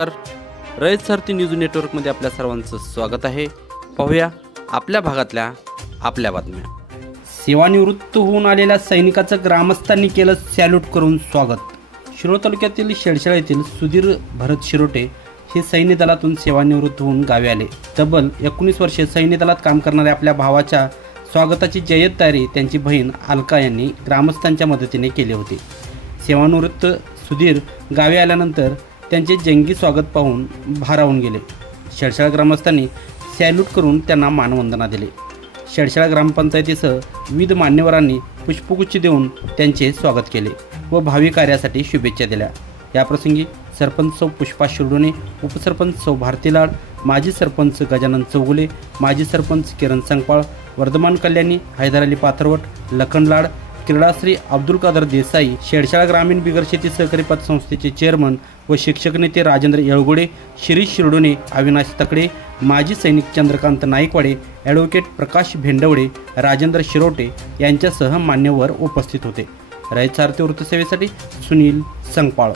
तर रयत सारथी न्यूज नेटवर्कमध्ये आपल्या सर्वांचं स्वागत आहे. पाहूया आपल्या भागातल्या आपल्या बातम्या. सेवानिवृत्त होऊन आलेल्या सैनिकाचं ग्रामस्थांनी केलं सॅल्यूट करून स्वागत. शिरोळ तालुक्यातील शेडशाळा येथील सुधीर भरत शिरोटे हे सैन्य दलातून सेवानिवृत्त होऊन गावी आले. तब्बल एकोणीस वर्षे सैन्य दलात काम करणाऱ्या आपल्या भावाच्या स्वागताची जय्यत तयारी त्यांची बहीण अलका यांनी ग्रामस्थांच्या मदतीने केली होती. सेवानिवृत्त सुधीर गावी आल्यानंतर त्यांचे जंगी स्वागत पाहून भारावून गेले. शेडशाळा ग्रामस्थांनी सॅल्यूट करून त्यांना मानवंदना दिली. शेडशाळा ग्रामपंचायतीसह विविध मान्यवरांनी पुष्पगुच्छ देऊन त्यांचे स्वागत केले व भावी कार्यासाठी शुभेच्छा दिल्या. याप्रसंगी सरपंच सौ पुष्पा शिरडोणे उपसरपंच सौ भारतीलाड माजी सरपंच गजानन चौगुले माजी सरपंच किरण संगपाळ वर्धमान कल्याणी हैदर अली पाथरवट लखन लाड क्रीडाश्री अब्दुल कादर देसाई शेडशाळा ग्रामीण बिगर शेती सहकारी पतसंस्थेचे चेअरमन व शिक्षक नेते राजेंद्र येळगुडे शिरीष शिरडोणे अविनाश तकडे माजी सैनिक चंद्रकांत नाईकवाडे ॲडव्होकेट प्रकाश भेंडवडे राजेंद्र शिरोटे यांच्यासह मान्यवर उपस्थित होते. रयत सारथी वृत्तसेवेसाठी सुनील संगपाळ.